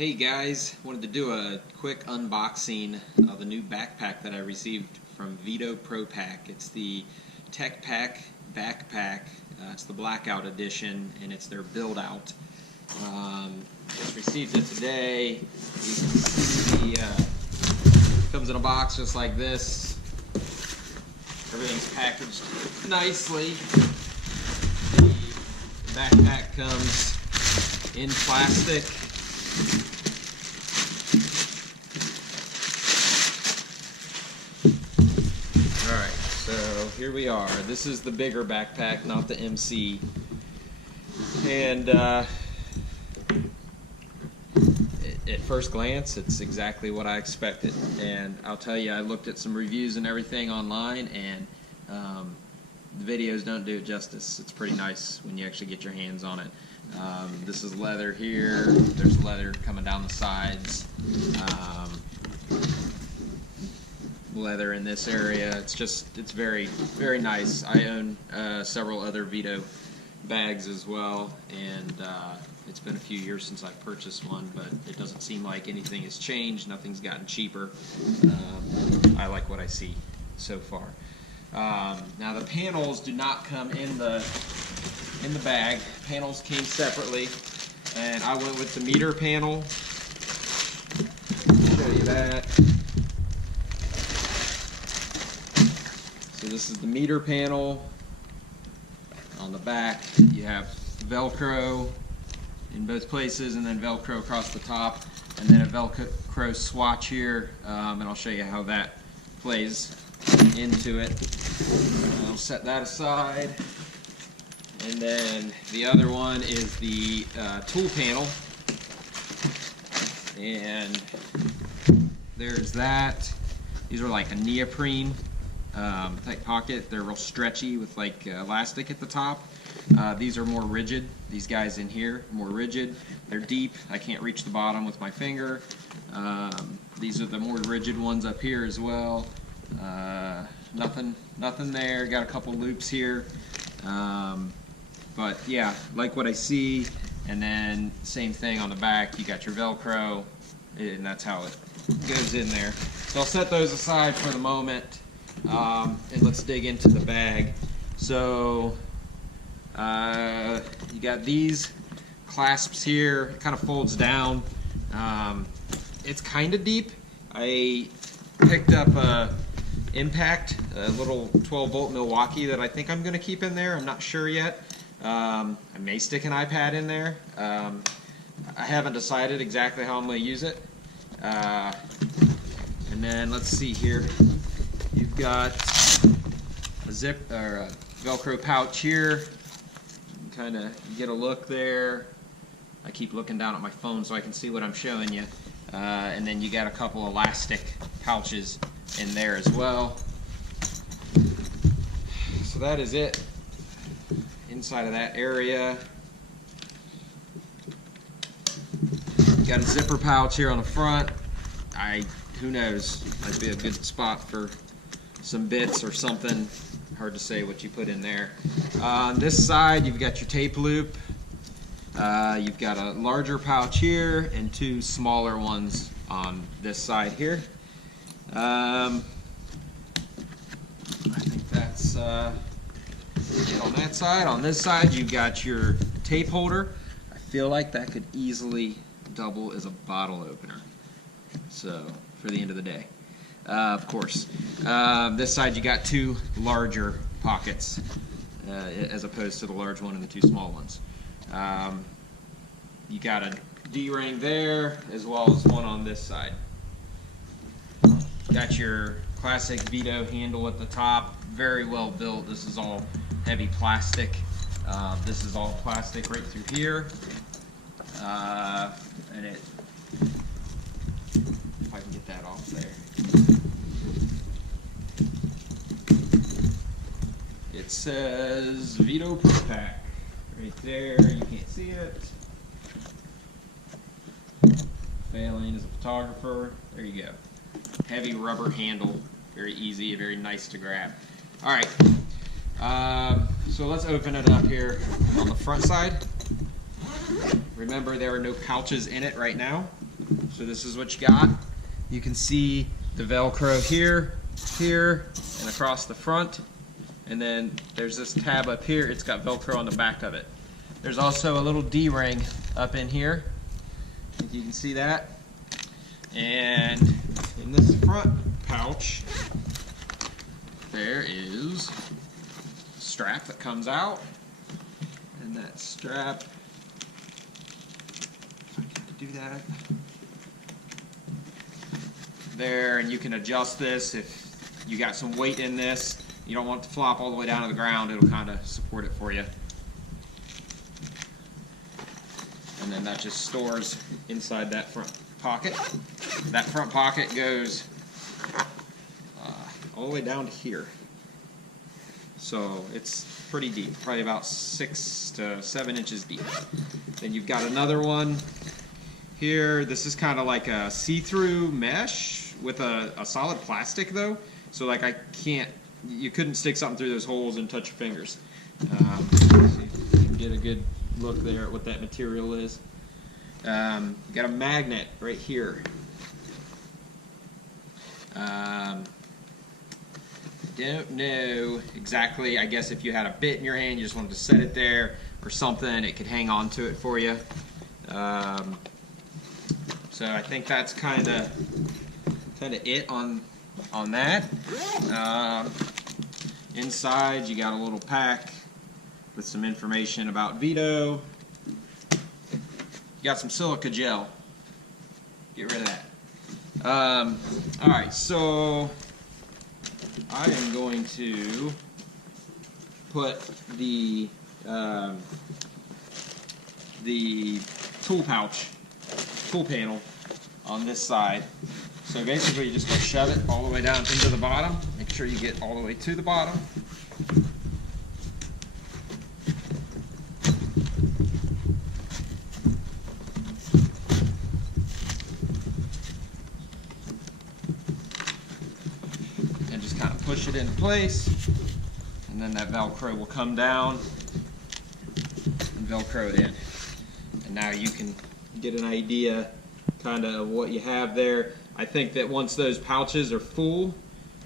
Hey guys, wanted to do a quick unboxing of a new backpack that I received from Veto Pro Pac. It's the Tech Pack backpack. It's the Blackout edition, and it's their build out. Just received it today. You can see comes in a box just like this. Everything's packaged nicely. The backpack comes in plastic. Alright, so here we are. This is the bigger backpack, not the MC. And at first glance, it's exactly what I expected. And I'll tell you, I looked at some reviews and everything online, and the videos don't do it justice. It's pretty nice when you actually get your hands on it. This is leather here. There's leather coming down the sides. Leather in this area. It's very, very nice. I own several other Veto bags as well, and it's been a few years since I purchased one, but it doesn't seem like anything has changed. Nothing's gotten cheaper. I like what I see so far. Now the panels do not come in the bag. Panels came separately, and I went with the meter panel. Show you that. So this is the meter panel. On the back you have Velcro in both places, and then Velcro across the top, and then a Velcro swatch here, and I'll show you how that plays into it. I'll set that aside. And then the other one is the tool panel, and there's that. These are like a neoprene type pocket. They're real stretchy with like elastic at the top. These are more rigid. These guys in here are more rigid. They're deep. I can't reach the bottom with my finger. These are the more rigid ones up here as well. Nothing there. Got a couple loops here. But yeah, like what I see. And then same thing on the back. You got your Velcro, and that's how it goes in there. So I'll set those aside for the moment, and let's dig into the bag. So you got these clasps here. It kind of folds down. It's kind of deep. I picked up a Impact, a little 12-volt Milwaukee that I think I'm going to keep in there. I'm not sure yet. I may stick an iPad in there. I haven't decided exactly how I'm going to use it. And then let's see here. You've got a zip or a Velcro pouch here. Kind of get a look there. I keep looking down at my phone so I can see what I'm showing you. And then you got a couple elastic pouches in there as well. So that is it inside of that area. Got a zipper pouch here on the front. Who knows, might be a good spot for some bits or something. Hard to say what you put in there. On this side you've got your tape loop. You've got a larger pouch here and two smaller ones on this side here. I think that's it on that side. On this side you've got your tape holder. I feel like that could easily double as a bottle opener, so for the end of the day, of course. This side you got two larger pockets as opposed to the large one and the two small ones. You got a D-ring there as well as one on this side. Got your classic Veto handle at the top, very well built. This is all heavy plastic. This is all plastic right through here. And if I can get that off there. It says Veto Pro Pac right there. You can't see it. Failing as a photographer. There you go. Heavy rubber handle, very easy, very nice to grab. All right, so let's open it up here on the front side. Remember, there are no pouches in it right now. So this is what you got. You can see the Velcro here, here, and across the front. And then there's this tab up here. It's got Velcro on the back of it. There's also a little D-ring up in here. I think you can see that. And in this front pouch, there is a strap that comes out. And that strap, if I can do that, there, and you can adjust this if you got some weight in this. You don't want it to flop all the way down to the ground. It'll kind of support it for you. And then that just stores inside that front pocket. That front pocket goes all the way down to here. So it's pretty deep, probably about 6 to 7 inches deep. Then you've got another one here. This is kind of like a see-through mesh with a solid plastic though. So like you couldn't stick something through those holes and touch your fingers. See if you can get a good look there at what that material is. Got a magnet right here. Don't know exactly. I guess if you had a bit in your hand, you just wanted to set it there or something, it could hang on to it for you. So I think that's kind of it on that. Inside you got a little pack with some information about Veto. You got some silica gel. Get rid of that. Alright, so I am going to put the tool panel on this side. So basically you just going to shove it all the way down into the bottom. Make sure you get all the way to the bottom. And just kind of push it into place. And then that Velcro will come down and Velcro it in. And now you can get an idea kind of what you have there. I think that once those pouches are full,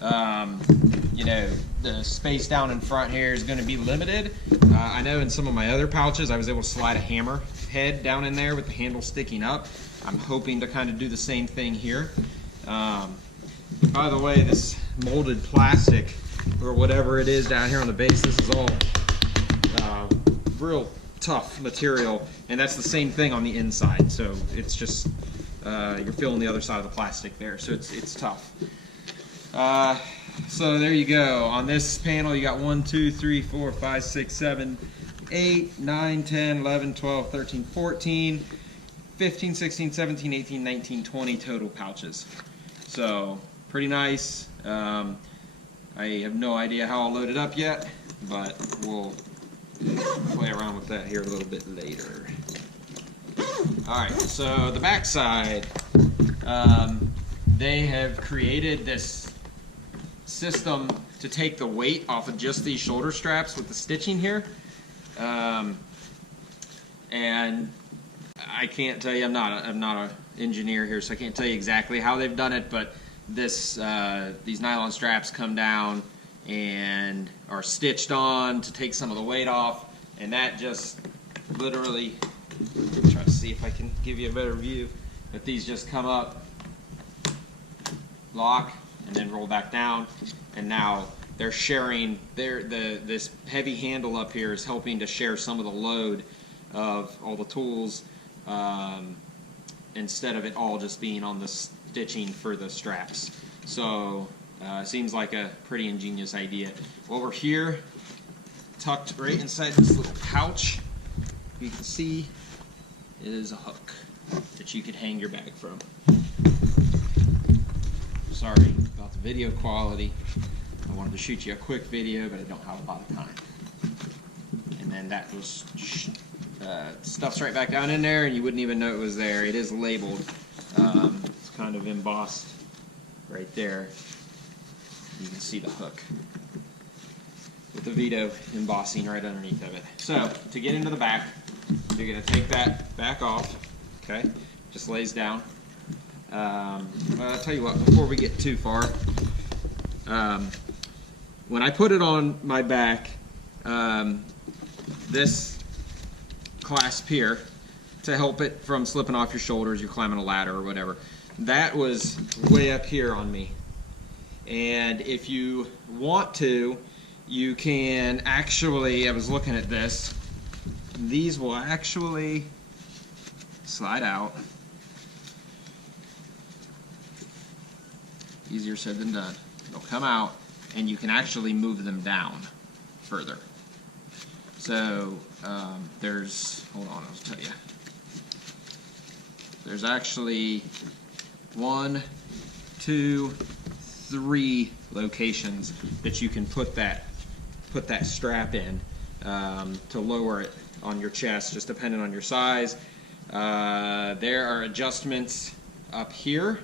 you know, the space down in front here is going to be limited. I know in some of my other pouches I was able to slide a hammer head down in there with the handle sticking up. I'm hoping to kind of do the same thing here. By the way, this molded plastic or whatever it is down here on the base, this is all real tough material, and that's the same thing on the inside. So it's just you're feeling the other side of the plastic there, so it's tough. So there you go. On this panel you got 1, 2, 3, 4, 5, 6, 7, 8, 9, 10, 11, 12, 13, 14, 15, 16, 17, 18, 19, 20 total pouches. So pretty nice. I have no idea how I'll load it up yet, but we'll play around with that here a little bit later. Alright, so the back side, they have created this system to take the weight off of just these shoulder straps with the stitching here. And I can't tell you, I'm not an engineer here, so I can't tell you exactly how they've done it, but these nylon straps come down and are stitched on to take some of the weight off, and that just literally, try to see if I can give you a better view, but these just come up, lock, and then roll back down, and now they're sharing, this heavy handle up here is helping to share some of the load of all the tools, instead of it all just being on the stitching for the straps. So seems like a pretty ingenious idea. Over here, tucked right inside this little pouch, you can see is a hook that you could hang your bag from. Sorry about the video quality. I wanted to shoot you a quick video, but I don't have a lot of time. And then that was stuffs right back down in there, and you wouldn't even know it was there. It is labeled. It's kind of embossed right there. You can see the hook with the Veto embossing right underneath of it. So to get into the back, you're going to take that back off. Okay, just lays down Well, I'll tell you what, before we get too far, when I put it on my back, this clasp here to help it from slipping off your shoulders, you're climbing a ladder or whatever, that was way up here on me. And if you want to, you can actually, I was looking at this, these will actually slide out. Easier said than done. They'll come out and you can actually move them down further. So there's, hold on, I'll tell you. There's actually 1, 2, 3 locations that you can put that strap in to lower it on your chest, just depending on your size. There are adjustments up here.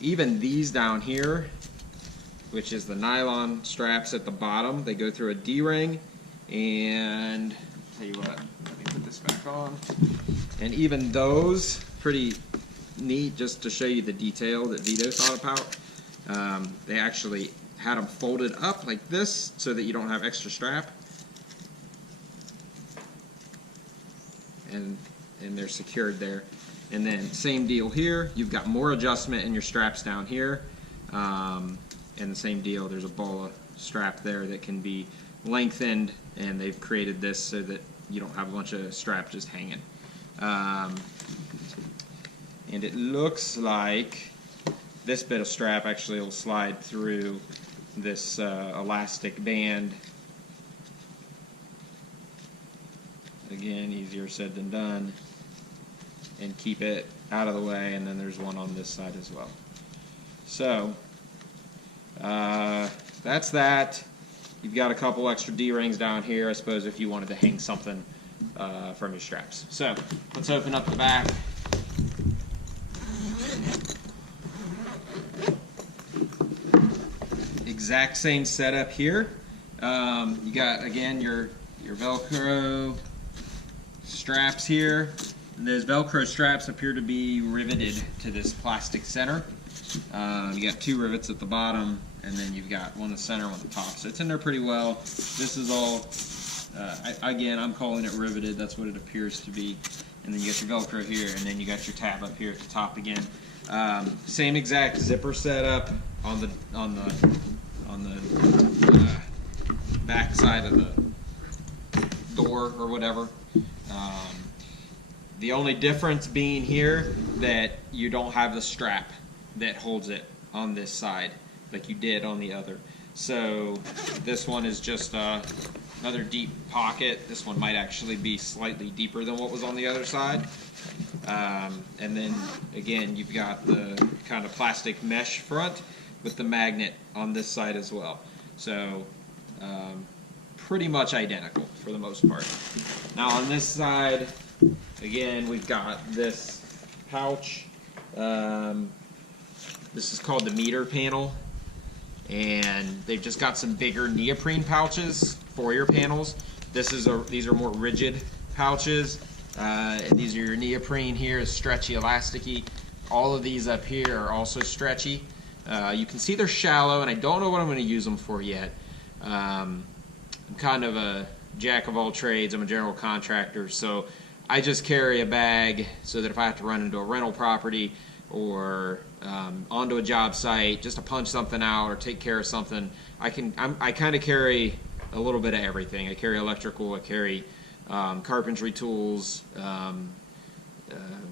Even these down here, which is the nylon straps at the bottom, they go through a D-ring, and tell you what, let me put this back on. And even those, pretty neat, just to show you the detail that Veto thought about. They actually had them folded up like this so that you don't have extra strap, and they're secured there. And then same deal here, you've got more adjustment in your straps down here, and the same deal, there's a bola strap there that can be lengthened, and they've created this so that you don't have a bunch of strap just hanging. And it looks like this bit of strap actually will slide through this elastic band. Again, easier said than done. And keep it out of the way, and then there's one on this side as well. So that's that. You've got a couple extra D-rings down here, I suppose, if you wanted to hang something from your straps. So let's open up the back. Exact same setup here. You got, again, your Velcro straps here. And those Velcro straps appear to be riveted to this plastic center. You got 2 rivets at the bottom, and then you've got one in the center, one at the top. So it's in there pretty well. This is all, again, I'm calling it riveted. That's what it appears to be. And then you got your Velcro here, and then you got your tab up here at the top again. Same exact zipper setup on the back side of the door or whatever. The only difference being here that you don't have the strap that holds it on this side like you did on the other. So this one is just another deep pocket. This one might actually be slightly deeper than what was on the other side. And then again, you've got the kind of plastic mesh front with the magnet on this side as well. So pretty much identical for the most part. Now on this side, again, we've got this pouch. This is called the meter panel, and they've just got some bigger neoprene pouches for your panels. These are more rigid pouches. And these are your neoprene here, stretchy, elasticy. All of these up here are also stretchy. You can see they're shallow, and I don't know what I'm going to use them for yet. I'm kind of a jack of all trades. I'm a general contractor, so I just carry a bag so that if I have to run into a rental property or onto a job site just to punch something out or take care of something, I kind of carry a little bit of everything. I carry electrical, I carry carpentry tools,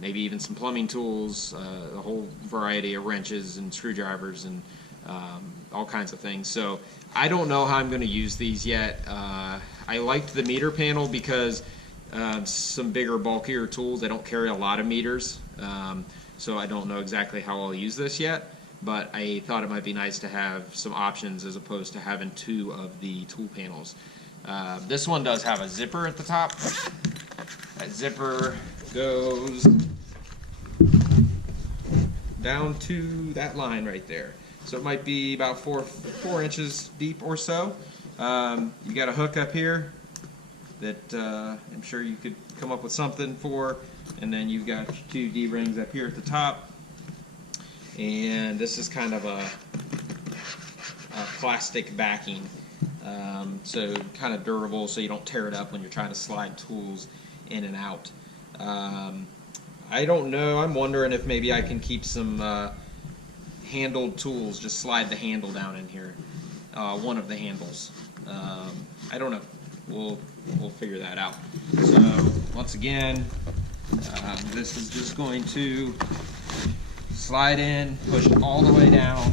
maybe even some plumbing tools, a whole variety of wrenches and screwdrivers and all kinds of things. So I don't know how I'm going to use these yet. I liked the meter panel because some bigger, bulkier tools, they don't carry a lot of meters, so I don't know exactly how I'll use this yet, but I thought it might be nice to have some options as opposed to having 2 of the tool panels. This one does have a zipper at the top. That zipper goes down to that line right there. So it might be about 4 inches deep or so. You got a hook up here that I'm sure you could come up with something for. And then you've got your 2 D-rings up here at the top. And this is kind of a plastic backing, so kind of durable, so you don't tear it up when you're trying to slide tools in and out. I don't know, I'm wondering if maybe I can keep some handled tools, just slide the handle down in here, one of the handles. I don't know, we'll figure that out. So once again, this is just going to slide in, push all the way down,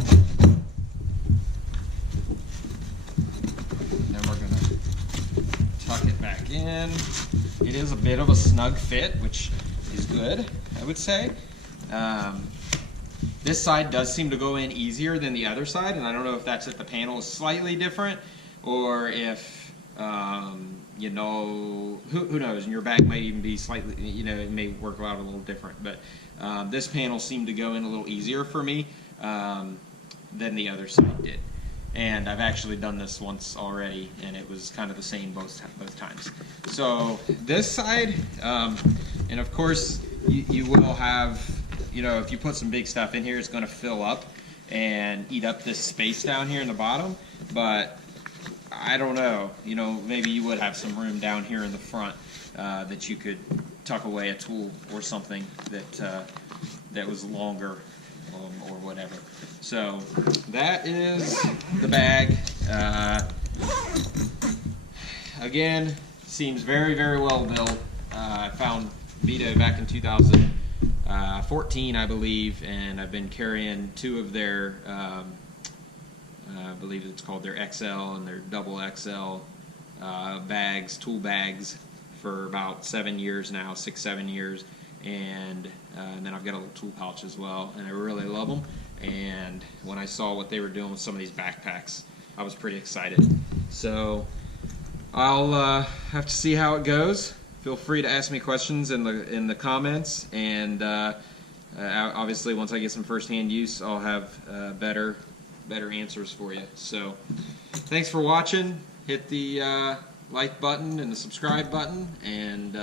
then we're going to tuck it back in. It is a bit of a snug fit, which is good, I would say. This side does seem to go in easier than the other side, and I don't know if that's if the panel is slightly different, or if, you know, who knows, and your bag might even be slightly, you know, it may work out a little different, but this panel seemed to go in a little easier for me than the other side did. And I've actually done this once already, and it was kind of the same both times. So this side, and of course you will have, you know, if you put some big stuff in here, it's going to fill up and eat up this space down here in the bottom. But I don't know, you know, maybe you would have some room down here in the front that you could tuck away a tool or something that was longer or whatever. So that is the bag. Again, seems very, very well built. I found Veto back in 2014, I believe, and I've been carrying 2 of their, I believe it's called their XL and their double XL bags, tool bags, for about 7 years now, 6-7 years. And then I've got a little tool pouch as well, and I really love them. And when I saw what they were doing with some of these backpacks, I was pretty excited. So I'll have to see how it goes. Feel free to ask me questions in the comments, and obviously once I get some first-hand use, I'll have better answers for you. So thanks for watching. Hit the like button and the subscribe button, and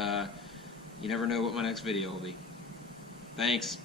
you never know what my next video will be. Thanks.